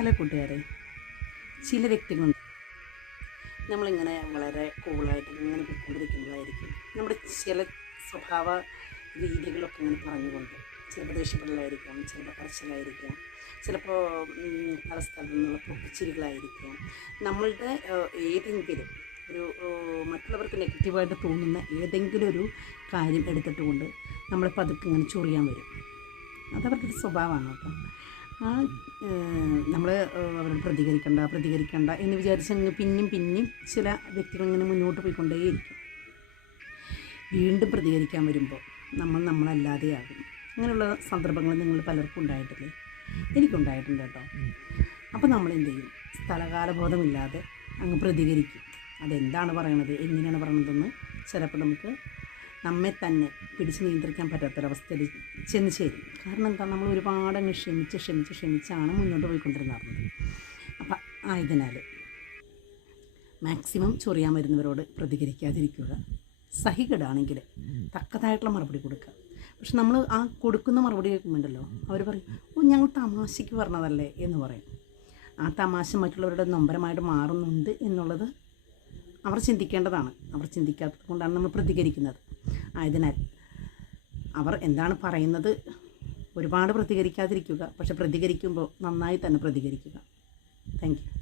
Hello കൂട്ടുകാരെ, ചില വ്യക്തികളുണ്ട് നമ്മളിങ്ങനെ വളരെ കൂളായിട്ട് ഇങ്ങനെ പോയിക്കൊണ്ടിരിക്കുമ്പോഴായിരിക്കും നമ്മുടെ ചില സ്വഭാവ രീതികളൊക്കെ ഇങ്ങനെ പറഞ്ഞുകൊണ്ട് ചിലപ്പോൾ ദേഷ്യപ്പെടലായിരിക്കാം, ചിലപ്പോൾ കരച്ചിലായിരിക്കാം, ചിലപ്പോൾ പല സ്ഥലത്തു നിന്നുള്ള പൊട്ടിച്ചിരികളായിരിക്കാം. നമ്മളുടെ ഏതെങ്കിലും ഒരു മറ്റുള്ളവർക്ക് നെഗറ്റീവായിട്ട് തോന്നുന്ന ഏതെങ്കിലും ഒരു കാര്യം എടുത്തിട്ട് കൊണ്ട് നമ്മൾ പതുക്കെ ഇങ്ങനെ ചൊറിയാൻ വരും. അതവരുടെ ഒരു സ്വഭാവമാണ് കേട്ടോ. നമ്മൾ അവരോട് പ്രതികരിക്കണ്ട എന്ന് വിചാരിച്ചങ്ങ് പിന്നെയും ചില വ്യക്തികൾ ഇങ്ങനെ മുന്നോട്ട് പോയിക്കൊണ്ടേയിരിക്കും. വീണ്ടും പ്രതികരിക്കാൻ വരുമ്പോൾ നമ്മളല്ലാതെയാകും. അങ്ങനെയുള്ള സന്ദർഭങ്ങൾ നിങ്ങൾ പലർക്കും ഉണ്ടായിട്ടില്ലേ? എനിക്കുണ്ടായിട്ടുണ്ട് കേട്ടോ. അപ്പോൾ നമ്മൾ എന്ത് ചെയ്യും? സ്ഥലകാലബോധമില്ലാതെ അങ്ങ് പ്രതികരിക്കും. അതെന്താണ് പറയണത്, എങ്ങനെയാണ് പറയണതെന്ന് ചിലപ്പോൾ നമുക്ക് നമ്മെ തന്നെ പിടിച്ച് നിയന്ത്രിക്കാൻ പറ്റാത്തൊരവസ്ഥയിൽ ചെന്ന് ചേരും. കാരണം എന്താ, നമ്മൾ ഒരുപാട് അങ്ങ് ക്ഷമിച്ചാണ് മുന്നോട്ട് പോയിക്കൊണ്ടിരുന്നത്. അപ്പം ആയതിനാൽ മാക്സിമം ചൊറിയാൻ വരുന്നവരോട് പ്രതികരിക്കാതിരിക്കുക. സഹികേടാണെങ്കിൽ തക്കതായിട്ടുള്ള മറുപടി കൊടുക്കുക. പക്ഷെ നമ്മൾ ആ കൊടുക്കുന്ന മറുപടി കേൾക്കുമ്പോണ്ടല്ലോ, അവർ പറയും, ഓ ഞങ്ങൾ തമാശയ്ക്ക് പറഞ്ഞതല്ലേ എന്ന് പറയും. ആ തമാശ മറ്റുള്ളവരുടെ നൊമ്പരമായിട്ട് മാറുന്നുണ്ട് എന്നുള്ളത് അവർ ചിന്തിക്കേണ്ടതാണ്. അവർ ചിന്തിക്കാത്തത് കൊണ്ടാണ് നമ്മൾ പ്രതികരിക്കുന്നത്. ആയതിനാൽ അവർ എന്താണ് പറയുന്നത് ഒരുപാട് പ്രതികരിക്കാതിരിക്കുക. പക്ഷെ പ്രതികരിക്കുമ്പോൾ നന്നായി തന്നെ പ്രതികരിക്കുക. Thank you.